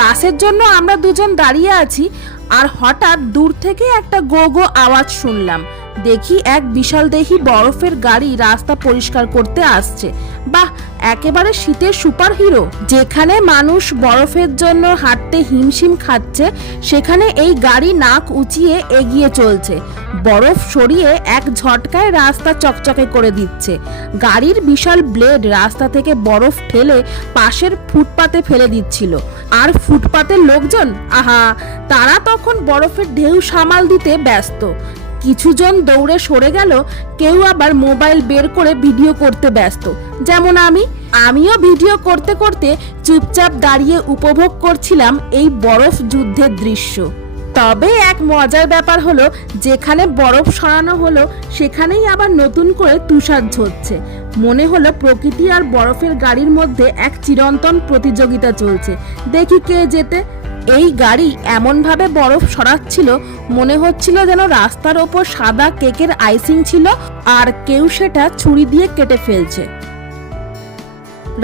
বাসের জন্য আমরা দুজন দাঁড়িয়ে আছি, আর হঠাৎ দূর থেকে একটা গো গো আওয়াজ শুনলাম। দেখি এক বিশাল দেহি বরফের গাড়ি রাস্তা পরিষ্কার করতে আসছে। বাহ, একেবারে শীতের সুপার হিরো। যেখানে মানুষ বরফের জন্য হাঁটতে হিমশিম খাচ্ছে, সেখানে এই গাড়ি নাক উঁচিয়ে এগিয়ে চলছে। বরফ সরিয়ে এক ঝটকায় রাস্তা চকচকে করে দিচ্ছে। গাড়ির বিশাল ব্লেড রাস্তা থেকে বরফ ঠেলে পাশের ফুটপাতে ফেলে দিচ্ছিল। আর ফুটপাতের লোকজন, আহা, তারা তখন বরফের ঢেউ সামাল দিতে ব্যস্ত। কিছুজন দৌড়ে সরে গেল, কেউ আবার মোবাইল বের করে ভিডিও করতে ব্যস্ত, যেমন আমিও ভিডিও করতে করতে চুপচাপ দাঁড়িয়ে উপভোগ করছিলাম এই বরফ যুদ্ধের দৃশ্য। তবে এক মজার ব্যাপার হলো, যেখানে বরফ সরানো হলো সেখানেই আবার নতুন করে তুষার ঝরছে। মনে হলো প্রকৃতি আর বরফের গাড়ির মধ্যে এক চিরন্তন প্রতিযোগিতা চলছে, দেখি কে জেতে। এই গাড়ি এমনভাবে বরফ সরাচ্ছিল, মনে হচ্ছিল যেন রাস্তার ওপর সাদা কেকের আইসিং ছিল আর কেউ সেটা ছুরি দিয়ে কেটে ফেলছে।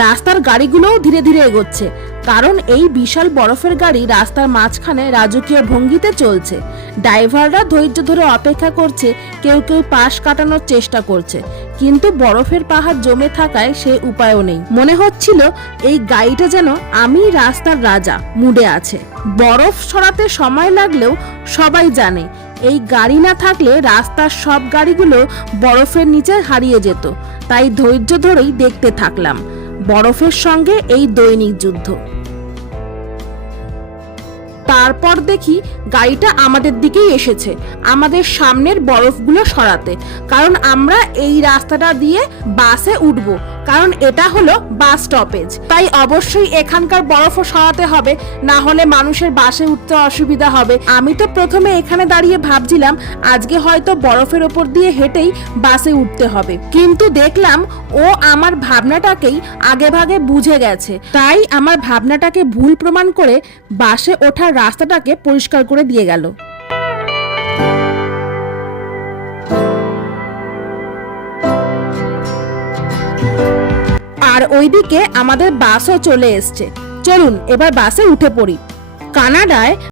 রাস্তার গাড়িগুলোও ধীরে ধীরে এগোচ্ছে, কারণ এই বিশাল বরফের গাড়ি রাস্তার মাঝখানে রাজকীয় ভঙ্গিতে চলছে। ড্রাইভাররা ধৈর্য ধরে অপেক্ষা করছে, কেউ কেউ পাশ কাটানোর চেষ্টা করছে, কিন্তু বরফের পাহাড় জমে থাকায় সে উপায়ও নেই। মনে হচ্ছিল এই গাড়িটা যেন আমি রাস্তার রাজা মুডে আছে। বরফ সরাতে সময় লাগলেও সবাই জানে এই গাড়ি না থাকলে রাস্তার সব গাড়িগুলো বরফের নিচে হারিয়ে যেত। তাই ধৈর্য ধরেই দেখতে থাকলাম বরফের সঙ্গে এই দৈনিক যুদ্ধ। তারপর দেখি গাড়িটা আমাদের দিকেই এসেছে, আমাদের সামনের বরফগুলো সরাতে, কারণ আমরা এই রাস্তাটা দিয়ে বাসে উঠবো, কারণ এটা হলো বাস স্টপেজ। তাই অবশ্যই এখানকার বরফও সরাতে হবে, না হলে মানুষের বাসে উঠতে অসুবিধা হবে। আমি তো প্রথমে এখানে দাঁড়িয়ে ভাবছিলাম আজকে হয়তো বরফের ওপর দিয়ে হেঁটেই বাসে উঠতে হবে, কিন্তু দেখলাম ও আমার ভাবনাটাকেই আগেভাগে বুঝে গেছে। তাই আমার ভাবনাটাকে ভুল প্রমাণ করে বাসে ওঠার রাস্তাটাকে পরিষ্কার করে দিয়ে গেল। আর ওইদিকে আমাদের বাসও চলে এসছে। চলুন এবার বাসে উঠে পড়ি। কানাডায়